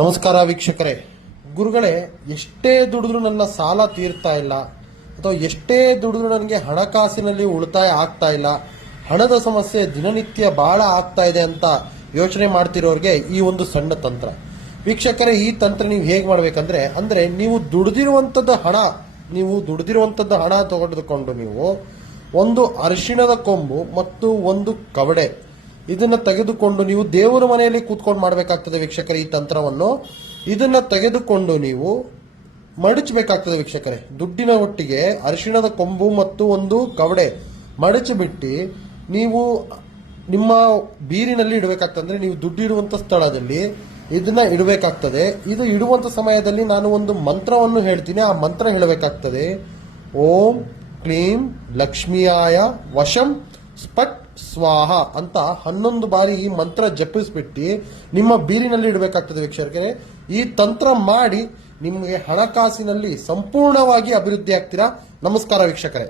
ನಮಸ್ಕಾರ ವೀಕ್ಷಕರೇ. ಗುರುಗಳೇ, ಎಷ್ಟೇ ದುಡಿದ್ರೂ ನನ್ನ ಸಾಲ ತೀರ್ತಾ ಇಲ್ಲ, ಅಥವಾ ಎಷ್ಟೇ ದುಡಿದ್ರೂ ನನಗೆ ಹಣಕಾಸಿನಲ್ಲಿ ಉಳಿತಾಯ ಆಗ್ತಾ ಇಲ್ಲ, ಹಣದ ಸಮಸ್ಯೆ ದಿನನಿತ್ಯ ಬಹಳ ಆಗ್ತಾ ಇದೆ ಅಂತ ಯೋಚನೆ ಮಾಡ್ತಿರೋರಿಗೆ ಈ ಒಂದು ಸಣ್ಣ ತಂತ್ರ. ವೀಕ್ಷಕರೇ, ಈ ತಂತ್ರ ನೀವು ಹೇಗೆ ಮಾಡಬೇಕಂದ್ರೆ ನೀವು ದುಡಿದಿರುವಂಥದ್ದು ಹಣ ತೆಗೆದುಕೊಂಡು ನೀವು ಒಂದು ಅರಿಶಿಣದ ಕೊಂಬು ಮತ್ತು ಒಂದು ಕವಡೆ ಇದನ್ನ ತೆಗೆದುಕೊಂಡು ನೀವು ದೇವರ ಮನೆಯಲ್ಲಿ ಕೂತ್ಕೊಂಡು ಮಾಡಬೇಕಾಗ್ತದೆ ವೀಕ್ಷಕರೇ. ಈ ತಂತ್ರವನ್ನು ಇದನ್ನ ತೆಗೆದುಕೊಂಡು ನೀವು ಮಡಚಬೇಕಾಗ್ತದೆ ವೀಕ್ಷಕರೇ. ದುಡ್ಡಿನ ಒಟ್ಟಿಗೆ ಅರಿಶಿಣದ ಕೊಂಬು ಮತ್ತು ಒಂದು ಕವಡೆ ಮಡಚಿಬಿಟ್ಟು ನೀವು ನಿಮ್ಮ ಬೀರಿನಲ್ಲಿ ಇಡಬೇಕಾಗ್ತದೆ. ಅಂದ್ರೆ ನೀವು ದುಡ್ಡು ಇಡುವಂತ ಸ್ಥಳದಲ್ಲಿ ಇದನ್ನ ಇಡಬೇಕಾಗ್ತದೆ. ಇದು ಇಡುವಂತ ಸಮಯದಲ್ಲಿ ನಾನು ಒಂದು ಮಂತ್ರವನ್ನು ಹೇಳ್ತೀನಿ, ಆ ಮಂತ್ರ ಹೇಳಬೇಕಾಗ್ತದೆ. ಓಂ ಕ್ಲೀಂ ಲಕ್ಷ್ಮಿಯಾಯ ವಶಂ ಸ್ಪಟ್ ಸ್ವಾಹ ಅಂತ 11 ಬಾರಿ ಈ ಮಂತ್ರ ಜಪಿಸ್ಬಿಟ್ಟು ನಿಮ್ಮ ಬೀರಿನಲ್ಲಿ ಇಡಬೇಕಾಗ್ತದೆ ವೀಕ್ಷಕರೇ. ಈ ತಂತ್ರ ಮಾಡಿ ನಿಮಗೆ ಹಣಕಾಸಿನಲ್ಲಿ ಸಂಪೂರ್ಣವಾಗಿ ಅಭಿವೃದ್ಧಿ ಆಗ್ತೀರಾ. ನಮಸ್ಕಾರ ವೀಕ್ಷಕರೇ.